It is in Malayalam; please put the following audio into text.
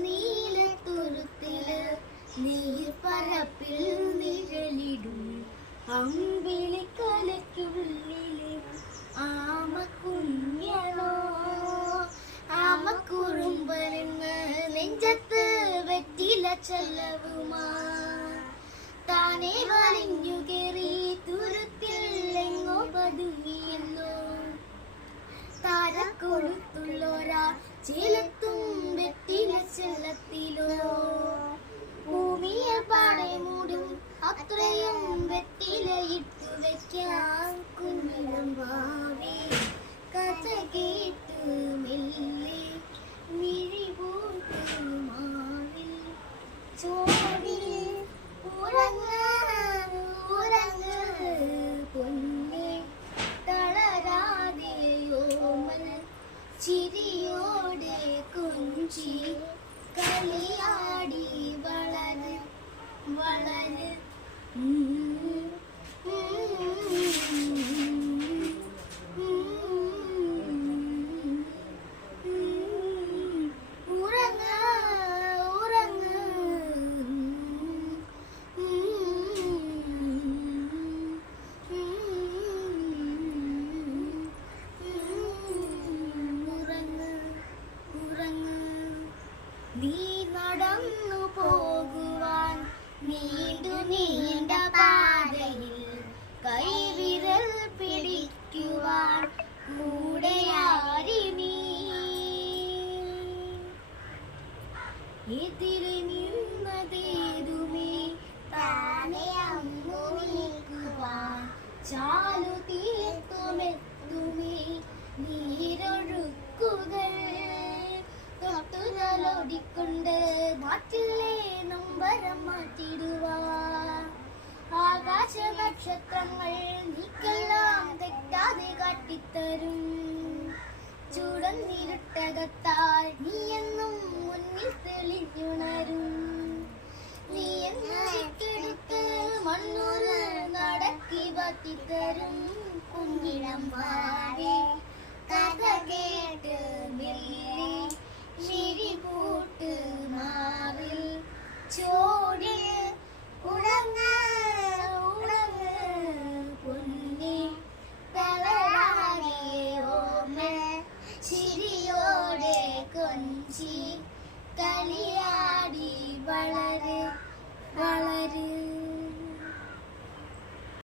നീലത്തുരുത്തിൽ നീർപ്പരപ്പിൽ നിഴലിടും. അമ്പിളിക്കലയ്ക്കുള്ളിലെ ആമക്കുഞ്ഞളോ. ആമക്കുറുമ്പനെന്ന് നെഞ്ചത്ത് വെറ്റില ചെല്ലവുമാ ഭൂമിയെ പാടെ മൂടും. അത്രയും വെറ്റിലയിട്ടു കളിയാടി വളര് വളര്. നീ നടന്നു പോകുവാൻ നീണ്ടു നീണ്ട പാതയിൽ കൈവിരൽ പിടിക്കുവാൻ കൂടെയാരി നീ. എതിരെ നിന്നതേതുമേ താനെ അമ്മു നീക്കുവാൻ ചാലു തീർത്തുമെത്തുമേ നീരൊഴുക്കുകൾ. തൊട്ടുതലോടിക്കൊണ്ട് മാറ്റില്ലേ നമ്പരം മാറ്റിടുവാ ആകാശ നക്ഷത്രങ്ങൾ നീക്കെല്ലാം തെറ്റാതെ കാട്ടിത്തരും. നീ എന്നും മുന്നിൽ തെളിഞ്ഞുണരും. നീ എന്നിട്ടെടുത്ത് മണ്ണൂര് നടക്കി പറ്റിത്തരും കുഞ്ഞിടം മാറി കഥ കേട്ട് മെല്ലെ